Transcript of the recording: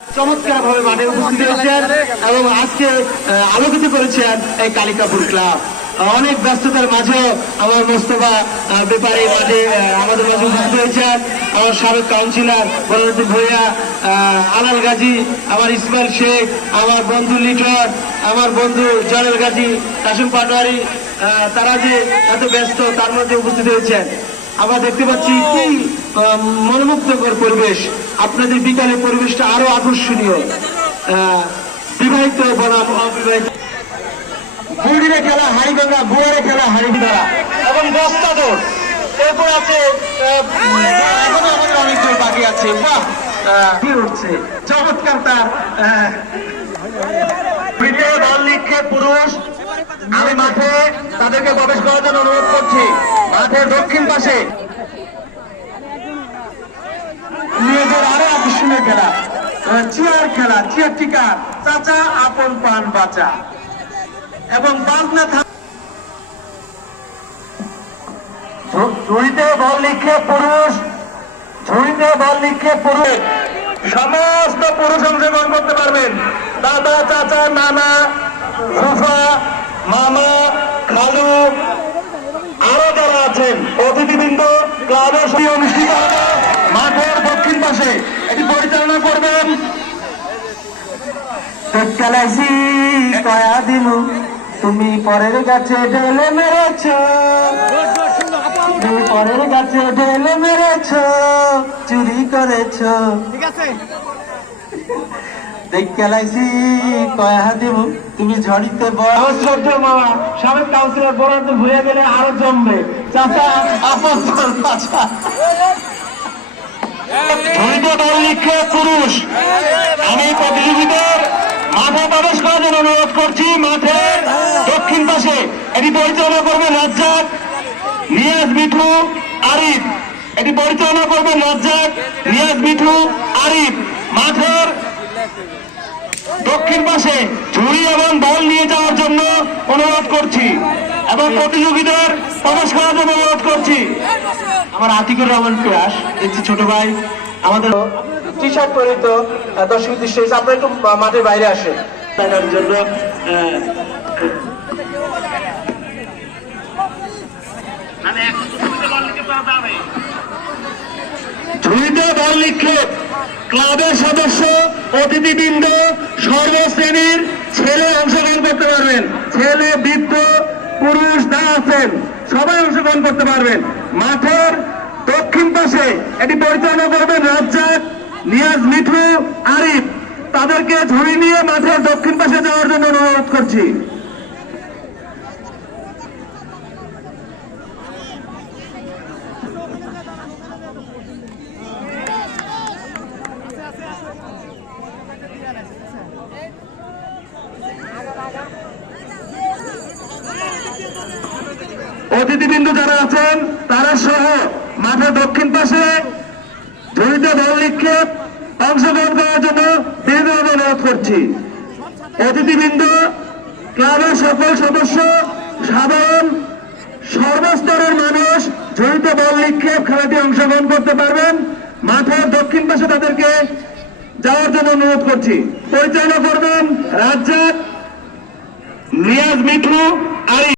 চমৎকার ভাবে মাঠে উপস্থিত হয়েছেন এবং আজকে আলোকিত করেছেন এই কালিকাপুর ক্লাব। অনেক ব্যস্ততার মাঝে আমার মোস্তফা ব্যাপারে মাঠে আমাদের মাঝে উপস্থিত হয়েছেন। আমার সাবেক কাউন্সিলর বলরাম ভূঁইয়া, আলাল গাজী, আমার ইসমাইল শেখ, আমার বন্ধু লিটন, আমার বন্ধু জলের গাজী, কাশিম পাটোয়ারি, তারা যে এত ব্যস্ত তার মধ্যে উপস্থিত হয়েছেন। আমরা দেখতে পাচ্ছি কি মনোমুগ্ধকর পরিবেশ। আপনাদের বিকালে পরিবেশটা আরো আকর্ষণীয়। বিবাহিত বনাম অবিবাহিত, বুড়িরে খেলা হাড়িগঙ্গা, বুয়ারে খেলা হাড়িগঙ্গা এবং বস্তা দৌড়। এরপর আছে এখনো আমাদের অনেক জোর বাকি আছে। বাহ, কি উঠছে চমৎকার তার তৃতীয় দল নিক্ষেপ পুরুষ। আমি মাঠে তাদেরকে প্রবেশ করার জন্য অনুরোধ করছি। মাঠের দক্ষিণ পাশে মেয়েদের আরো আকর্ষণীয় খেলা, চেয়ার খেলা, চেয়ার টিকার, চাচা আপন পান বাঁচা এবং বাজনা ঝুড়িতে বল নিক্ষেপ পুরুষ। ঝুড়িতে বল নিক্ষেপ পুরুষ সমস্ত পুরুষ অংশগ্রহণ করতে পারবেন। দাদা, চাচা, নানা, ফুফা, মামা, খালু, আরো যারা আছেন অতিথিবৃন্দ ক্লাবের সঙ্গে অনুষ্ঠিত হবে মাঠের দক্ষিণ পাশে। এটি পরিচালনা করবেন কয়া দিনু তুমি পরের গাছে ঢেলে মেরেছ, তুমি পরের গাছে ঢেলে মেরেছ, চুরি করেছ। ঠিক আছে, দেখালাইছি কয়া দিমু তুমি ঝড়িতে বড় মামা সাবেক কাউন্সিলর বরাদ্দ ভুলে গেলে আরো জমবে। চাচা আপন চাচা ঝড়িতে বল নিক্ষেপ পুরুষ। আমি প্রতিযোগীদের মাঠে প্রবেশ করার জন্য অনুরোধ করছি। মাঠের দক্ষিণ পাশে এটি পরিচালনা করবেন রাজ্জাক, নিয়াজ, মিঠু, আরিফ। এটি পরিচালনা করবেন রাজ্জাক, নিয়াজ, মিঠু, আরিফ। মাঠের দক্ষিণ পাশে ঝুড়ি এবং বল নিয়ে যাওয়ার জন্য অনুরোধ করছি এবং প্রতিযোগীদের প্রবেশ করার জন্য অনুরোধ করছি। আমার আতিকুর রহমান প্রয়াস দেখছি ছোট ভাই আমাদের টি শার্ট পরিহিত দর্শক দৃশ্য এসে আপনারা একটু মাঠের বাইরে আসেন তার জন্য। ঝুড়িতে বল নিক্ষেপ ক্লাবের সদস্য, অতিথিবৃন্দ, সর্বশ্রেণীর ছেলে অংশগ্রহণ করতে পারবেন। ছেলে, বৃদ্ধ, পুরুষ যা আছেন সবাই অংশগ্রহণ করতে পারবেন। মাঠের দক্ষিণ পাশে এটি পরিচালনা করবেন রাজ্জাক, নিয়াজ, মিঠু, আরিফ। তাদেরকে ঝুড়ি নিয়ে মাঠের দক্ষিণ পাশে যাওয়ার জন্য অনুরোধ করছি। অতিথিবৃন্দ যারা আছেন তারা সহ মাঠের দক্ষিণ পাশে ঝুড়িতে বল নিক্ষেপ অংশগ্রহণ করার জন্য বিনীতভাবে অনুরোধ করছি। অতিথিবৃন্দ, ক্লাবের সকল সদস্য, সাধারণ সর্বস্তরের মানুষ ঝুড়িতে বল নিক্ষেপ খেলাটি অংশগ্রহণ করতে পারবেন। মাঠের দক্ষিণ পাশে তাদেরকে যাওয়ার জন্য অনুরোধ করছি। পরিচালনা করবেন রাজ্জাক, নিয়াজ, মিঠু, আরিফ।